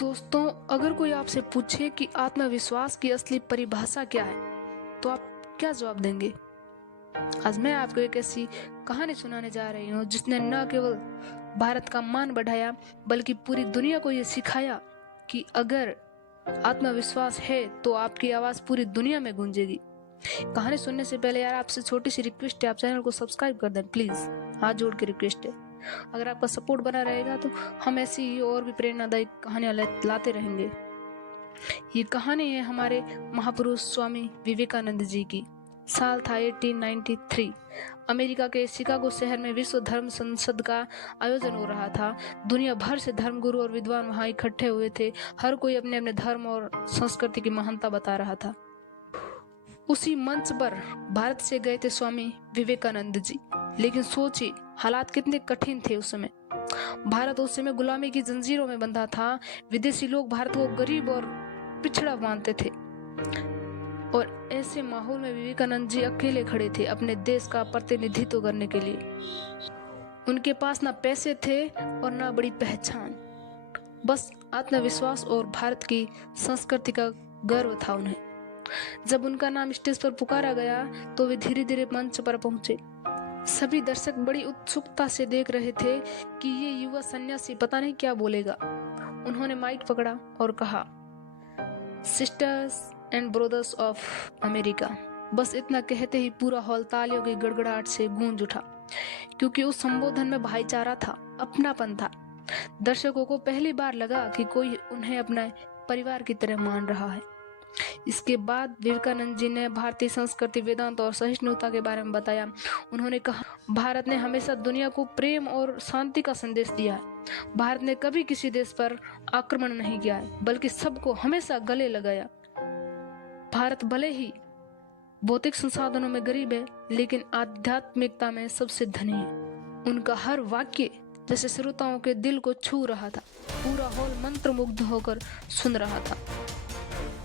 दोस्तों, अगर कोई आपसे पूछे कि आत्मविश्वास की असली परिभाषा क्या है, तो आप क्या जवाब देंगे? आज मैं आपको एक ऐसी कहानी सुनाने जा रही हूँ जिसने न केवल भारत का मान बढ़ाया, बल्कि पूरी दुनिया को ये सिखाया कि अगर आत्मविश्वास है तो आपकी आवाज पूरी दुनिया में गूंजेगी। कहानी सुनने से पहले यार आपसे छोटी सी रिक्वेस्ट है, आप चैनल को सब्सक्राइब कर दें प्लीज, हाथ जोड़ के रिक्वेस्ट है। अगर आपका सपोर्ट बना रहेगा तो हम ऐसी ही और भी प्रेरणादायक कहानियां लाते रहेंगे। ये कहानी है हमारे महापुरुष स्वामी विवेकानंद जी की। साल था 1893। अमेरिका के शिकागो शहर में विश्व धर्म संसद का आयोजन हो रहा था। दुनिया भर से धर्मगुरु और विद्वान वहां इकट्ठे हुए थे। हर कोई अपने अपने धर्म और संस्कृति की महानता बता रहा था। उसी मंच पर भारत से गए थे स्वामी विवेकानंद जी। लेकिन सोचिए हालात कितने कठिन थे उस समय। भारत उस समय गुलामी की जंजीरों में बंधा था। विदेशी लोग भारत को गरीब और पिछड़ा मानते थे। और ऐसे माहौल में विवेकानंद जी अकेले खड़े थे अपने देश का प्रतिनिधित्व करने के लिए। उनके पास ना पैसे थे और ना बड़ी पहचान, बस आत्मविश्वास और भारत की संस्कृति का गर्व था उन्हें। जब उनका नाम स्टेज पर पुकारा गया तो वे धीरे धीरे मंच पर पहुंचे। सभी दर्शक बड़ी उत्सुकता से देख रहे थे कि ये युवा सन्यासी पता नहीं क्या बोलेगा। उन्होंने माइक पकड़ा और कहा, sisters and brothers of America. बस इतना कहते ही पूरा हॉल तालियों की गड़गड़ाहट से गूंज उठा, क्योंकि उस संबोधन में भाईचारा था, अपनापन था। दर्शकों को पहली बार लगा कि कोई उन्हें अपना परिवार की तरह मान रहा है। इसके बाद विवेकानंद जी ने भारतीय संस्कृति, वेदांत और सहिष्णुता के बारे में बताया। उन्होंने कहा, भारत ने हमेशा दुनिया को प्रेम और शांति का संदेश दिया है। भारत ने कभी किसी देश पर आक्रमण नहीं किया है, बल्कि सबको हमेशा गले लगाया। भारत भले ही भौतिक संसाधनों में गरीब है, लेकिन आध्यात्मिकता में सबसे धनी है। उनका हर वाक्य जैसे श्रोताओं के दिल को छू रहा था। पूरा हॉल मंत्रमुग्ध होकर सुन रहा था।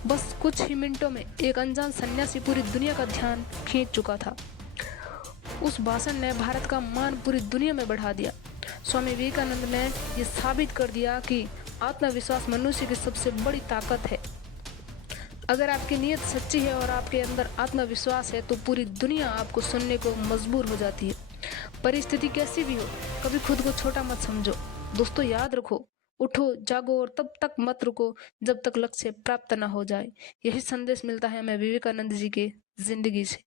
बस कुछ ही मिनटों में एक अनजान सन्यासी पूरी दुनिया का ध्यान खींच चुका था। उस भाषण ने भारत का मान पूरी दुनिया में बढ़ा दिया। स्वामी विवेकानंद ने यह साबित कर दिया कि आत्मविश्वास मनुष्य की सबसे बड़ी ताकत है। अगर आपकी नीयत सच्ची है और आपके अंदर आत्मविश्वास है तो पूरी दुनिया आपको सुनने को मजबूर हो जाती है। परिस्थिति कैसी भी हो, कभी खुद को छोटा मत समझो। दोस्तों, याद रखो, उठो, जागो और तब तक मत रुको जब तक लक्ष्य प्राप्त न हो जाए। यही संदेश मिलता है हमें विवेकानंद जी के जिंदगी से।